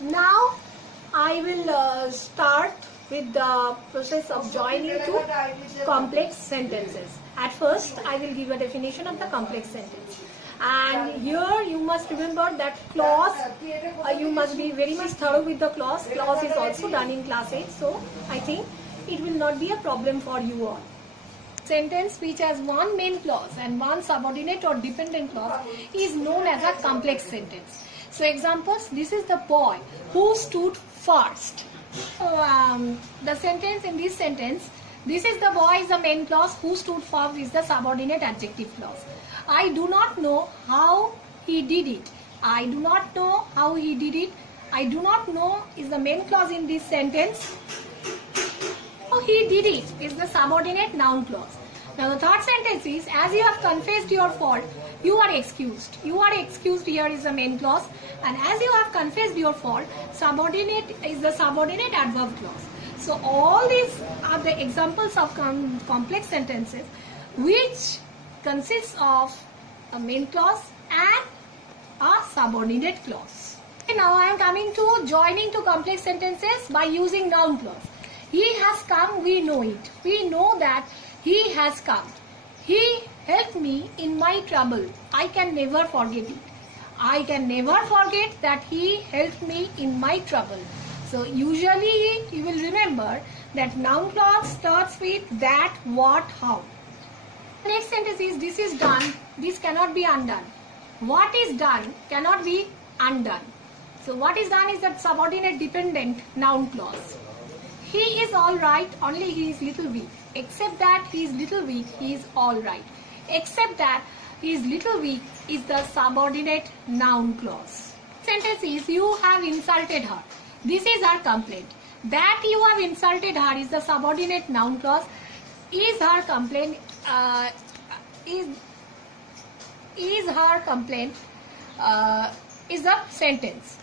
Now I will start with the process of joining two complex sentences. At first I will give a definition of the complex sentence, and here you must remember that clause, you must be very much thorough with the clause. Clause is also done in class 8, so I think it will not be a problem for you all. Sentence which has one main clause and one subordinate or dependent clause is known as a complex sentence. So examples, this is the boy who stood first. So, the sentence in this sentence, this is the boy is the main clause, who stood first is the subordinate adjective clause. I do not know how he did it. I do not know how he did it. I do not know is the main clause in this sentence. How he did it is the subordinate noun clause. Now the third sentence is, as you have confessed your fault, you are excused. You are excused here is the main clause, and as you have confessed your fault, subordinate is the subordinate adverb clause. So all these are the examples of complex sentences which consists of a main clause and a subordinate clause. Okay, now I am coming to joining two complex sentences by using noun clause. He has come, we know it. We know that he has come. He helped me in my trouble. I can never forget it. I can never forget that he helped me in my trouble. So usually you will remember that noun clause starts with that, what, how. Next sentence is, this is done, this cannot be undone. What is done cannot be undone. So what is done is that subordinate dependent noun clause. He is all right, only he is little weak. Except that he is little weak, he is all right. Except that he is little weak is the subordinate noun clause. Sentence is, you have insulted her. This is her complaint. That you have insulted her is the subordinate noun clause. Is her complaint is her complaint is the sentence.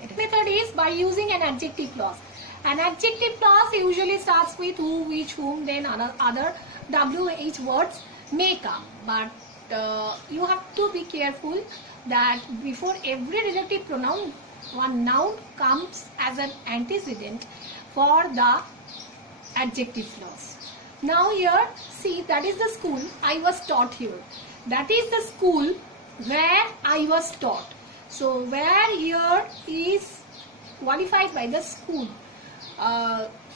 Method is by using an adjective clause. An adjective clause usually starts with who, which, whom, then other WH words may come. But you have to be careful that before every relative pronoun, one noun comes as an antecedent for the adjective clause. Now here, see, that is the school I was taught here. That is the school where I was taught. So where here is qualified by the school.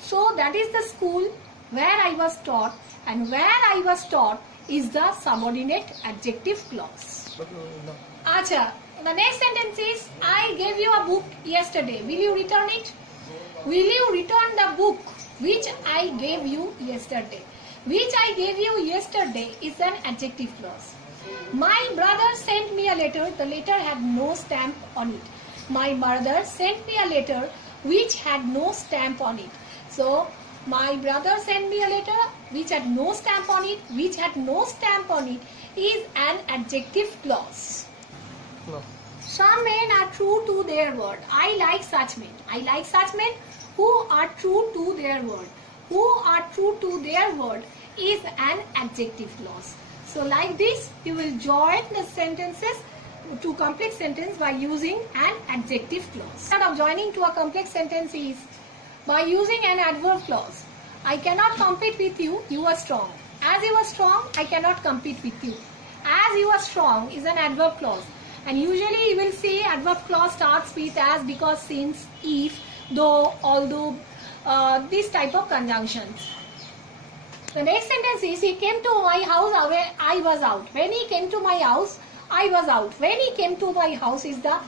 So that is the school where I was taught, and where I was taught is the subordinate adjective clause. Acha, the next sentence is, I gave you a book yesterday. Will you return it? Will you return the book which I gave you yesterday? Which I gave you yesterday is an adjective clause. My brother sent me a letter. The letter had no stamp on it. My brother sent me a letter which had no stamp on it. So my brother sent me a letter which had no stamp on it. Which had no stamp on it is an adjective clause. No. Some men are true to their word. I like such men. I like such men who are true to their word. Who are true to their word is an adjective clause. So like this, you will join the sentences to complex sentence by using an adjective clause. Instead of joining to a complex sentence is by using an adverb clause. I cannot compete with you, you are strong. As you are strong, I cannot compete with you. As you are strong is an adverb clause. And usually you will see adverb clause starts with as, because, since, if, though, although, this type of conjunctions. The next sentence is, he came to my house where I was out. When he came to my house, I was out. When he came to my house is the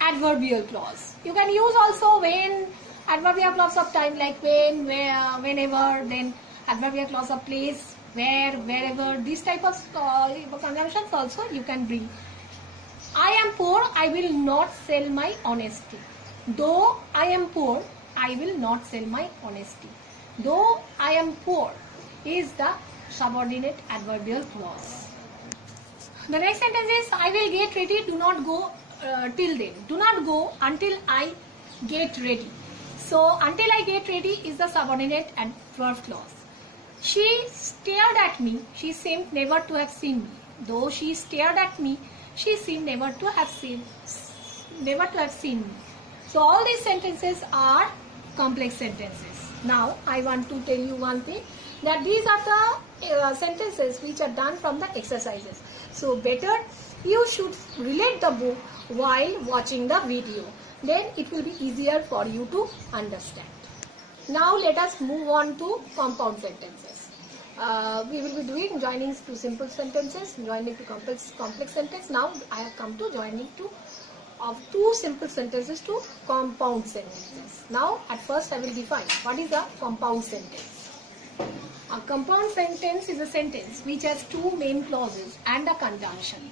adverbial clause. You can use also when, adverbial clause of time like when, where, whenever, then adverbial clause of place, where, wherever. This type of conjunctions also you can bring. I am poor, I will not sell my honesty. Though I am poor, I will not sell my honesty. Though I am poor is the subordinate adverbial clause. The next sentence is, I will get ready, do not go till then. Do not go until I get ready. So until I get ready is the subordinate adverb clause. She stared at me, she seemed never to have seen me. Though she stared at me, she seemed never to have seen me. So all these sentences are complex sentences. Now I want to tell you one thing, that these are the sentences which are done from the exercises. So better you should relate the book while watching the video. Then it will be easier for you to understand. Now let us move on to compound sentences. We will be doing joining to simple sentences, joining to complex sentence. Now I have come to joining to of two simple sentences to compound sentences. Now at first I will define what is a compound sentence. A compound sentence is a sentence which has two main clauses and a conjunction.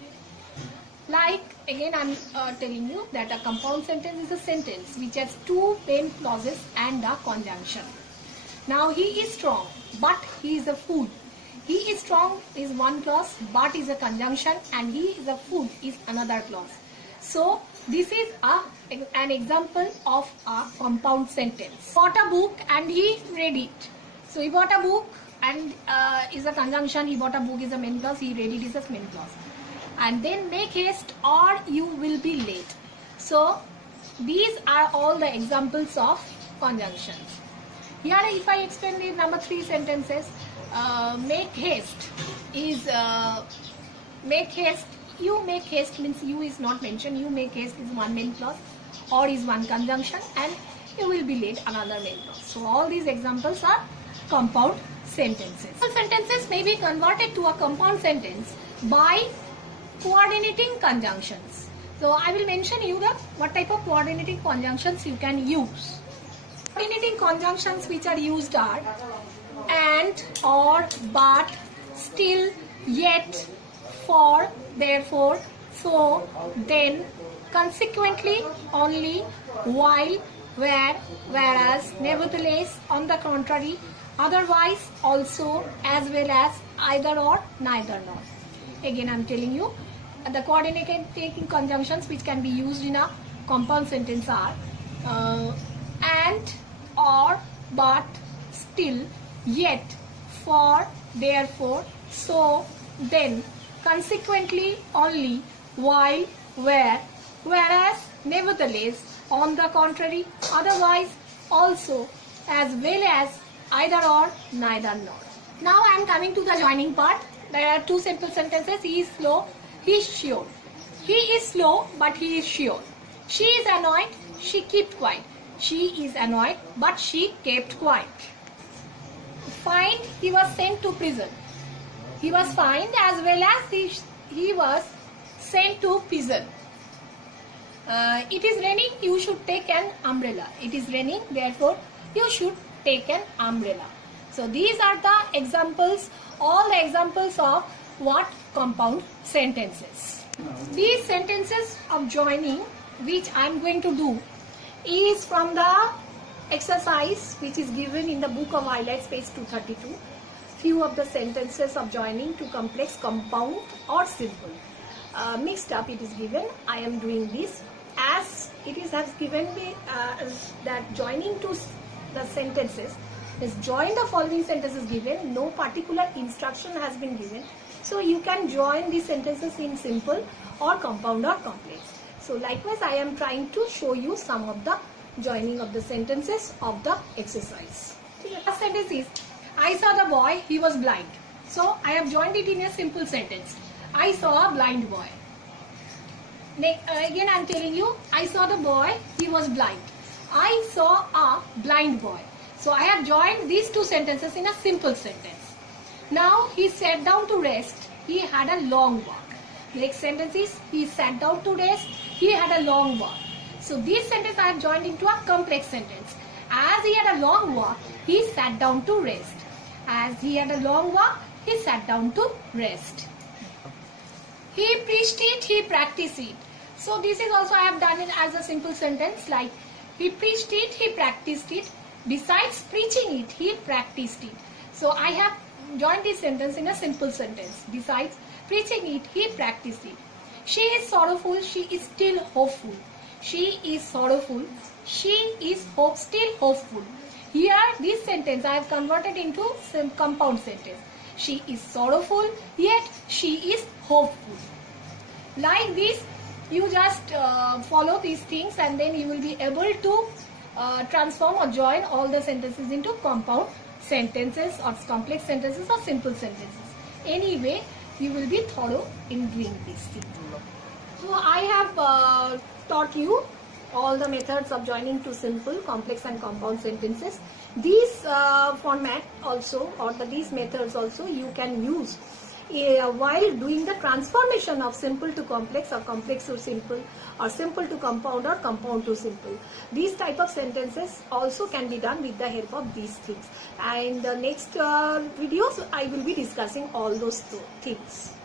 Like again I am telling you that a compound sentence is a sentence which has two main clauses and a conjunction. Now he is strong but he is a fool. He is strong is one clause, but is a conjunction, and he is a fool is another clause. So this is an example of a compound sentence. He bought a book and he read it. So he bought a book and is a conjunction, he bought a book is a main clause, he read it is a main clause. And then make haste or you will be late. So these are all the examples of conjunctions. Here if I explain the number 3 sentences, make haste is make haste. You make haste means you is not mentioned. You make haste is one main clause or is one conjunction, and you will be late another main clause. So all these examples are compound sentences. Sentences may be converted to a compound sentence by coordinating conjunctions. So I will mention you the what type of coordinating conjunctions you can use. Coordinating conjunctions which are used are and, or, but, still, yet, for, therefore, so, then, consequently, only, while, where, whereas, nevertheless, on the contrary, otherwise, also, as well as, either or, neither nor. Again I am telling you, the coordinating conjunctions which can be used in a compound sentence are and, or, but, still, yet, for, therefore, so, then, consequently, only, while, where, whereas, nevertheless, on the contrary, otherwise, also, as well as, either or, neither nor. Now I am coming to the joining part. There are two simple sentences. He is slow, he is sure. He is slow, but he is sure. She is annoyed, she kept quiet. She is annoyed, but she kept quiet. Fined, he was sent to prison. He was fined as well as he was sent to prison. It is raining, you should take an umbrella. It is raining, therefore you should take an umbrella. So these are the examples, all the examples of what? Compound sentences. These sentences of joining which I am going to do is from the exercise which is given in the book of highlights, page 232. Few of the sentences of joining to complex, compound or simple. Mixed up it is given. I am doing this as it is has given me that joining to the sentences is join the following sentences given. No particular instruction has been given. So you can join these sentences in simple or compound or complex. So likewise I am trying to show you some of the joining of the sentences of the exercise. The first sentence is, I saw the boy, he was blind. So I have joined it in a simple sentence. I saw a blind boy. Again I am telling you, I saw the boy, he was blind. I saw a blind boy. So I have joined these two sentences in a simple sentence. Now he sat down to rest. He had a long walk. Next sentence is, he sat down to rest. He had a long walk. So this sentence I have joined into a complex sentence. As he had a long walk, he sat down to rest. As he had a long walk, he sat down to rest. He preached it, he practiced it. So this is also I have done it as a simple sentence, like he preached it, he practiced it. Besides preaching it, he practiced it. So I have joined this sentence in a simple sentence. Besides preaching it, he practiced it. She is sorrowful, she is still hopeful. She is sorrowful, she is still hopeful. Here this sentence I have converted into some compound sentence. She is sorrowful, yet she is hopeful. Like this, You just follow these things, and then you will be able to transform or join all the sentences into compound sentences or complex sentences or simple sentences. Anyway, you will be thorough in doing these things. So I have taught you all the methods of joining to simple, complex and compound sentences. These format also, or these methods also, you can use while doing the transformation of simple to complex or complex to simple or simple to compound or compound to simple. These type of sentences also can be done with the help of these things. And the next videos I will be discussing all those things.